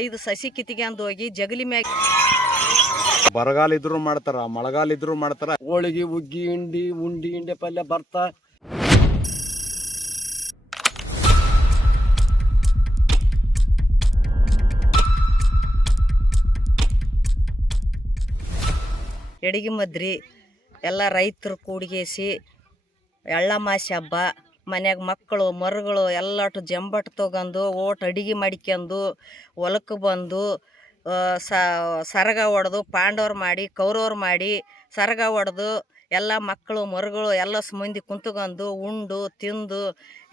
ಐದು ಸಸಿ ಕಿತ್ಕೊಂಡು ಹೋಗಿ ಜಗಲಿ ಮ್ಯಾಗ ಬರಗಾಲ ಇದ್ರು ಮಾಡ್ತಾರ ಮಳೆಗಾಲ ಇದ್ರು ಮಾಡ್ತಾರ. ಹೋಳಿಗೆ ಉಗ್ಗಿ ಹಿಂಡಿ ಉಂಡಿ ಹಿಂಡಿ ಪಲ್ಯ ಬರ್ತಾ. ಎಡಗಿ ಮದ್ರಿ ಎಲ್ಲ ರೈತರು ಕೂಡಿಗೇಸಿ ಎಳ್ಳಮಾಸಿ ಹಬ್ಬ ಮನ್ಯಾಗ ಮಕ್ಕಳು, ಮರುಗಳು ಎಲ್ಲಾಟು ಜಂಬಟ್ ತೊಗೊಂಡು, ಓಟ್ ಅಡಿಗೆ ಮಾಡ್ಕ್ಯಂಡು ಹೊಲಕ್ಕೆ ಬಂದು ಸರಗ ಹೊಡೆದು, ಪಾಂಡವ್ರು ಮಾಡಿ, ಕೌರವ್ರು ಮಾಡಿ, ಸರಗ ಹೊಡೆದು, ಎಲ್ಲ ಮಕ್ಕಳು, ಮರುಗಳು ಎಲ್ಲ ಮಂದಿ ಕುಂತ್ಕೊಂಡು, ಉಂಡು, ತಿಂದು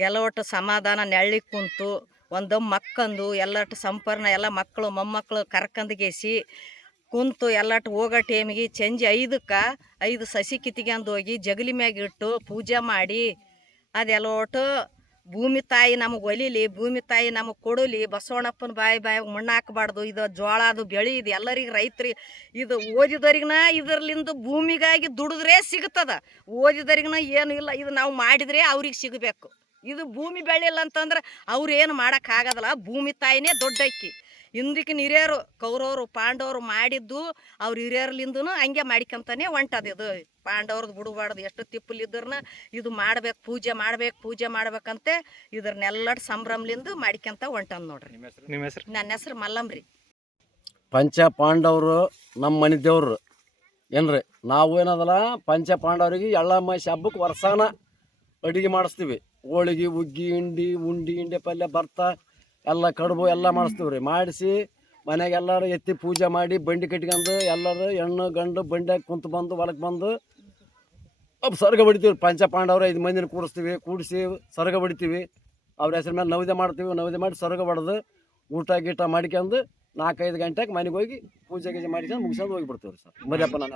ಎಲ್ಲ ಒಟ್ಟು ಸಮಾಧಾನ ನೆಳ್ಳಿ ಕುಂತು, ಒಂದು ಮಕ್ಕಂದು ಎಲ್ಲಟ್ಟು ಸಂಪರ್ಣ ಎಲ್ಲ ಮಕ್ಕಳು, ಮೊಮ್ಮಕ್ಕಳು ಕರ್ಕಂದ್ಗೇಸಿ, ಕುಂತು ಎಲ್ಲಟ್ಟು ಹೋಗೋ ಟೈಮಿಗೆ ಸಂಜೆ ಐದಕ್ಕೆ, ಐದು ಸಸಿ ಕಿತ್ಕೊಂಡು ಹೋಗಿ ಜಗಲಿ ಮ್ಯಾಗ ಇಟ್ಟು ಪೂಜೆ ಮಾಡಿ ಅದೆಲ್ಲ ಒಟ್ಟು ಭೂಮಿ ತಾಯಿ ನಮಗೆ ಒಲಿಲಿ, ಭೂಮಿ ತಾಯಿ ನಮಗೆ ಕೊಡಲಿ, ಬಸವಣ್ಣಪ್ಪನ ಬಾಯಿ ಬಾಯಿ ಮಣ್ಣು ಇದು ಜೋಳ ಅದು ಬೆಳೆ, ಇದು ಎಲ್ಲರಿಗೆ ರೈತರಿಗೆ ಇದು ಓದಿದವ್ರಿಗನ ಇದರ್ಲಿಂದ ಭೂಮಿಗಾಗಿ ದುಡಿದ್ರೆ ಸಿಗ್ತದ. ಓದಿದವ್ರಿಗನ ಏನು ಇಲ್ಲ, ಇದು ನಾವು ಮಾಡಿದರೆ ಅವ್ರಿಗೆ ಸಿಗಬೇಕು. ಇದು ಭೂಮಿ ಬೆಳೆಯಲ್ಲ ಅಂತಂದ್ರೆ ಅವ್ರು ಏನು ಮಾಡೋಕ್ಕಾಗೋದಲ್ಲ ಭೂಮಿ ತಾಯಿನೇ ದೊಡ್ಡ ಅಕ್ಕಿ. ಹಿಂದಕ್ಕೆ ಹಿರಿಯರು, ಕೌರವರು, ಪಾಂಡವರು ಮಾಡಿದ್ದು ಅವ್ರ ಹಿರಿಯರ್ಲಿಂದನೂ ಹಂಗೆ ಮಾಡ್ಕೊಂತಾನೆ ಹೊಂಟದ ಇದು. ಪಾಂಡವ್ರದ್ದು ಬಿಡಬಾರ್ದು. ಎಷ್ಟು ತಿಪ್ಪಲಿದ್ರನ ಇದು ಮಾಡ್ಬೇಕು ಪೂಜೆ ಮಾಡ್ಬೇಕು ಪೂಜೆ ಮಾಡ್ಬೇಕಂತೆ ಇದ್ರನ್ನೆಲ್ಲ ಸಂಭ್ರಮಲಿಂದ ಮಾಡ್ಕೊಂತ ಹೊಂಟನ್ ನೋಡ್ರಿ. ನಿಮ್ಮ ಹೆಸರು? ನನ್ನ ಹೆಸರು ಮಲ್ಲಮ್ರಿ ಪಂಚ ಪಾಂಡವರು ನಮ್ಮ ಮನೆ ದೇವ್ರು. ಏನ್ರಿ ನಾವು ಏನದಲ್ಲ ಪಂಚ ಪಾಂಡವರಿಗೆ ಎಳ್ಳಮಾಸಿ ಹಬ್ಬಕ್ಕೆ ವರ್ಷಾನ ಅಡಿಗೆ ಮಾಡಿಸ್ತೀವಿ. ಹೋಳಿಗೆ ಉಗ್ಗಿ ಹಿಂಡಿ ಉಂಡಿ ಹಿಂಡಿ ಪಲ್ಯ ಬರ್ತಾ ಎಲ್ಲ ಕಡುಬು ಎಲ್ಲ ಮಾಡಿಸ್ತೀವಿ ರೀ. ಮಾಡಿಸಿ ಮನೆಗೆಲ್ಲರೂ ಎತ್ತಿ ಪೂಜೆ ಮಾಡಿ ಬಂಡಿ ಕಟ್ಕೊಂಡು ಎಲ್ಲರೂ ಹೆಣ್ಣು ಗಂಡು ಬಂಡ್ಯಾಗ ಕುಂತು ಬಂದು ಹೊಲಕ್ಕೆ ಬಂದು ಒಬ್ಬ ಸರ್ಗ ಬಡಿತೀವಿ ಪಂಚ ಪಾಂಡವರು ಐದು ಮಂದಿನ ಕೂಡಿಸ್ತೀವಿ ಕೂಡಿಸಿ ಸರ್ಗ ಬಡಿತೀವಿ. ಅವ್ರ ಹೆಸರು ಮೇಲೆ ನವದೆ ಮಾಡ್ತೀವಿ ನವದೆ ಮಾಡಿ ಸರ್ಗ ಬಡ್ದು ಊಟ ಗೀಟ ಮಾಡ್ಕೊಂಡು ನಾಲ್ಕೈದು ಗಂಟೆಗೆ ಮನೆಗೆ ಹೋಗಿ ಪೂಜೆ ಗೀಜೆ ಮಾಡ್ಕೊಂಡು ಮುಗಿಸ್ಕೊಂಡು ಹೋಗಿಬಿಡ್ತೀವಿ ಸರ್. ಮರಿಯಪ್ಪ ನನ್ನ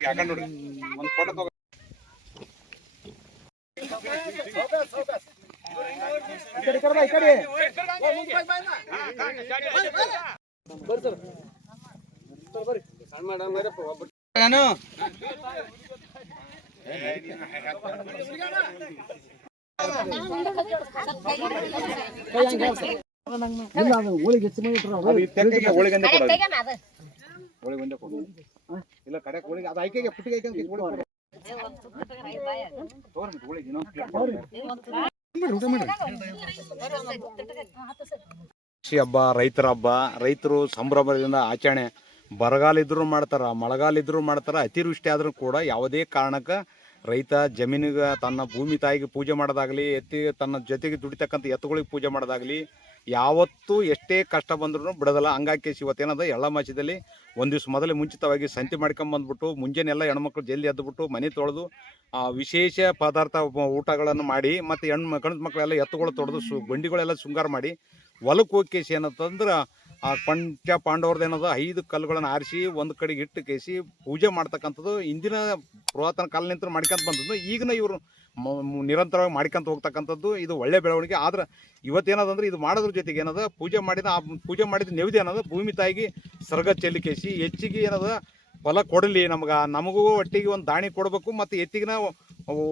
ಯಾಕಂದ್ ನೋಡ್ರಿ ಒಂದ್ ಫೋಟೋ ತಗೋ ಹೋಳಿಗೆ ಹೆಚ್ಚು ಮಾಡಿಟ್ರ ಅದು ಈ ತೆಕ್ಕೆಗೆ ಹೋಳಿಗೆಂದೆ ಅದು ಹೋಳಿಗೆ ಒಂದೇ ಕೊಡು. ಇಲ್ಲ ಕಡೆ ಹೋಳಿಗೆ ಅದು ಆಯ್ಕೆಗೆ ಪುಟ್ಟಿಗೆ ಆಯ್ಕೆ ಅಂತ ಹೋಳಿಗೆ ಕೊಡು. ತಗೋರಿ ಮತ್ತೆ ಹೋಳಿಗೆ ಇನ್ನೊಂದು ಪ್ಲೇಟ್. ಕೊಡು. ಕೃಷಿ ಹಬ್ಬ, ರೈತರ ಹಬ್ಬ, ರೈತರು ಸಂಭ್ರಮದಿಂದ ಆಚರಣೆ. ಬರಗಾಲ ಇದ್ರು ಮಾಡ್ತಾರ, ಮಳೆಗಾಲ ಇದ್ರು ಮಾಡ್ತಾರ, ಅತಿವೃಷ್ಟಿ ಆದರೂ ಕೂಡ ಯಾವುದೇ ಕಾರಣಕ್ಕೆ ರೈತ ಜಮೀನಿಗೆ ತನ್ನ ಭೂಮಿ ತಾಯಿಗೆ ಪೂಜೆ ಮಾಡೋದಾಗಲಿ, ಎತ್ತಿ ತನ್ನ ಜೊತೆಗೆ ದುಡಿತಕ್ಕಂಥ ಎತ್ತುಗಳಿಗೆ ಪೂಜೆ ಮಾಡೋದಾಗಲಿ ಯಾವತ್ತೂ ಎಷ್ಟೇ ಕಷ್ಟ ಬಂದ್ರೂ ಬಿಡೋದಲ್ಲ. ಹಂಗಾಗಿ ಇವತ್ತೇನದ ಎಳ್ಳಮಾಸದಲ್ಲಿ ಒಂದು ದಿವ್ಸ ಮೊದಲೇ ಮುಂಚಿತವಾಗಿ ಸಂತೆ ಮಾಡ್ಕೊಂಬಂದ್ಬಿಟ್ಟು ಮುಂಜಾನೆ ಎಲ್ಲ ಹೆಣ್ಮಕ್ಳು ಜಲ್ದಿ ಎದ್ದುಬಿಟ್ಟು ಮನೆ ತೊಳೆದು ವಿಶೇಷ ಪದಾರ್ಥ ಊಟಗಳನ್ನು ಮಾಡಿ, ಮತ್ತು ಹೆಣ್ಣು ಗಂಡು ಮಕ್ಕಳೆಲ್ಲ ಎತ್ತುಗಳು ತೊಡೆದು ಸು ಗುಂಡಿಗಳೆಲ್ಲ ಶೃಂಗಾರ ಮಾಡಿ, ಹೊಲಕ್ಕೆ ಹೋಗಿ ಏನಂತಂದ್ರೆ ಆ ಪಂಚ ಪಾಂಡವ್ರದ್ದು ಏನದ? ಐದು ಕಲ್ಲುಗಳನ್ನು ಆರಿಸಿ, ಒಂದು ಕಡೆಗೆ ಇಟ್ಟು ಕೇಸಿ, ಪೂಜೆ ಮಾಡ್ತಕ್ಕಂಥದ್ದು ಇಂದಿನ ಪುರಾತನ ಕಾಲನಿಂದ ಮಾಡ್ಕೊಂತ ಬಂದದ್ದು. ಈಗಿನ ಇವರು ನಿರಂತರವಾಗಿ ಮಾಡ್ಕೊಂತ ಹೋಗ್ತಕ್ಕಂಥದ್ದು ಇದು ಒಳ್ಳೆ ಬೆಳವಣಿಗೆ. ಆದ್ರೆ ಇವತ್ತೇನದಂದ್ರೆ ಇದು ಮಾಡೋದ್ರ ಜೊತೆಗೆ ಏನದ? ಪೂಜೆ ಮಾಡಿದ, ಆ ಪೂಜೆ ಮಾಡಿದ ನೆವದಿ ಏನದ? ಭೂಮಿ ತಾಯಿಗೆ ಸರ್ಗ ಚೆಲ್ಲಿಕೇಸಿ ಹೆಚ್ಚಿಗೆ ಏನದ? ಫಲ ಕೊಡಲಿ ನಮ್ಗೆ. ನಮಗೂ ಒಟ್ಟಿಗೆ ಒಂದು ದಾಣಿ ಕೊಡಬೇಕು ಮತ್ತು ಎತ್ತಿಗಿನ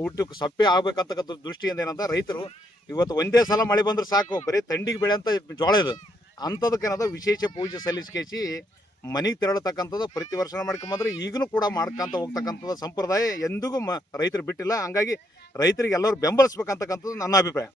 ಊಟಕ್ಕೆ ಸಪ್ಪೆ ಆಗ್ಬೇಕಂತಕ್ಕಂಥ ದೃಷ್ಟಿಯಿಂದ ಏನಂತ ರೈತರು ಇವತ್ತು ಒಂದೇ ಸಲ ಮಳೆ ಬಂದ್ರೆ ಸಾಕು. ಬರೀ ತಂಡಿಗೆ ಬೆಳೆಯಂತ ಜೋಳ ಇದು. ಅಂಥದಕ್ಕೇನದ ವಿಶೇಷ ಪೂಜೆ ಸಲ್ಲಿಸ್ಕೇಸಿ ಮನೆಗೆ ತೆರಳತಕ್ಕಂಥದ್ದು ಪ್ರತಿ ವರ್ಷ ಮಾಡ್ಕೊಂಬಂದ್ರೆ ಈಗಲೂ ಕೂಡ ಮಾಡ್ಕೊಂತ ಹೋಗ್ತಕ್ಕಂಥದ್ದು ಸಂಪ್ರದಾಯ ಎಂದಿಗೂ ಮ ರೈತರು ಬಿಟ್ಟಿಲ್ಲ. ಹಂಗಾಗಿ ರೈತರಿಗೆ ಎಲ್ಲರೂ ಬೆಂಬಲಿಸ್ಬೇಕಂತಕ್ಕಂಥದ್ದು ನನ್ನ ಅಭಿಪ್ರಾಯ.